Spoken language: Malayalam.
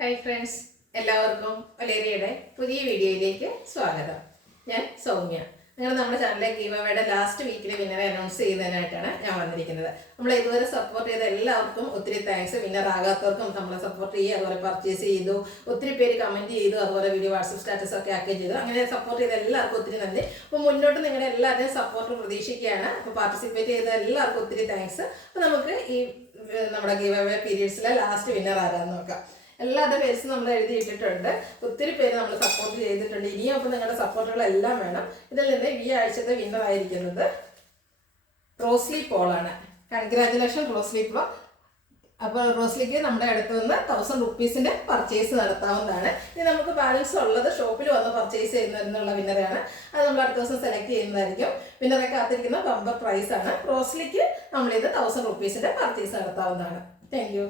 ഹായ് ഫ്രണ്ട്സ്, എല്ലാവർക്കും ഒലേറിയയുടെ പുതിയ വീഡിയോയിലേക്ക് സ്വാഗതം. ഞാൻ സൗമ്യ. നിങ്ങൾ നമ്മുടെ ചാനലിലെ ഗീവവേയുടെ ലാസ്റ്റ് വീക്കിലെ വിന്നറെ അനൗൺസ് ചെയ്യുന്നതിനായിട്ടാണ് ഞാൻ വന്നിരിക്കുന്നത്. നമ്മൾ ഇതുവരെ സപ്പോർട്ട് ചെയ്ത എല്ലാവർക്കും ഒത്തിരി താങ്ക്സ്. വിന്നർ ആകാത്തവർക്കും നമ്മളെ സപ്പോർട്ട് ചെയ്യുക, അതുപോലെ പർച്ചേസ് ചെയ്തു, ഒത്തിരി പേര് കമൻറ്റ് ചെയ്തു, അതുപോലെ വീഡിയോ വാട്സപ്പ് സ്റ്റാറ്റസ് ഒക്കെ ആക്കുകയും ചെയ്തു. അങ്ങനെ സപ്പോർട്ട് ചെയ്ത എല്ലാവർക്കും ഒത്തിരി നന്ദി. അപ്പോൾ മുന്നോട്ട് നിങ്ങളുടെ എല്ലാവരുടെയും സപ്പോർട്ട് പ്രതീക്ഷിക്കുകയാണ്. അപ്പോൾ പാർട്ടിസിപ്പേറ്റ് ചെയ്ത എല്ലാവർക്കും ഒത്തിരി താങ്ക്സ്. അപ്പോൾ നമുക്ക് ഈ നമ്മുടെ ഗീവവേ പീരീഡ്സിലെ ലാസ്റ്റ് വിന്നർ ആരാന്ന് നോക്കാം. എല്ലാവരുടെ പേഴ്സും നമ്മൾ എഴുതിയിട്ടിട്ടുണ്ട്. ഒത്തിരി പേര് നമ്മൾ സപ്പോർട്ട് ചെയ്തിട്ടുണ്ട്. ഇനിയും അപ്പോൾ നിങ്ങളുടെ സപ്പോർട്ടുകളെല്ലാം വേണം. ഇതിൽ നിന്ന് ഈ ആഴ്ചത്തെ വിന്നർ ആയിരിക്കുന്നത് റോസ്ലി പോളാണ്. കൺഗ്രാറ്റുലേഷൻ റോസ്ലി പോൾ. അപ്പോൾ റോസ്ലിക്ക് നമ്മുടെ അടുത്ത് നിന്ന് 1000 റുപ്പീസിൻ്റെ പർച്ചേസ് നടത്താവുന്നതാണ്. ഇനി നമുക്ക് ബാലൻസ് ഉള്ളത് ഷോപ്പിൽ വന്ന് പർച്ചേസ് ചെയ്യുന്നതിനുള്ള വിന്നറാണ്. അത് നമ്മൾ അടുത്ത ദിവസം സെലക്ട് ചെയ്യുന്നതായിരിക്കും. വിന്നറെ കാത്തിരിക്കുന്ന ബമ്പർ പ്രൈസാണ്. റോസ്ലിക്ക് നമ്മളിത് 1000 റുപ്പീസിൻ്റെ പർച്ചേസ് നടത്താവുന്നതാണ്. Thank you.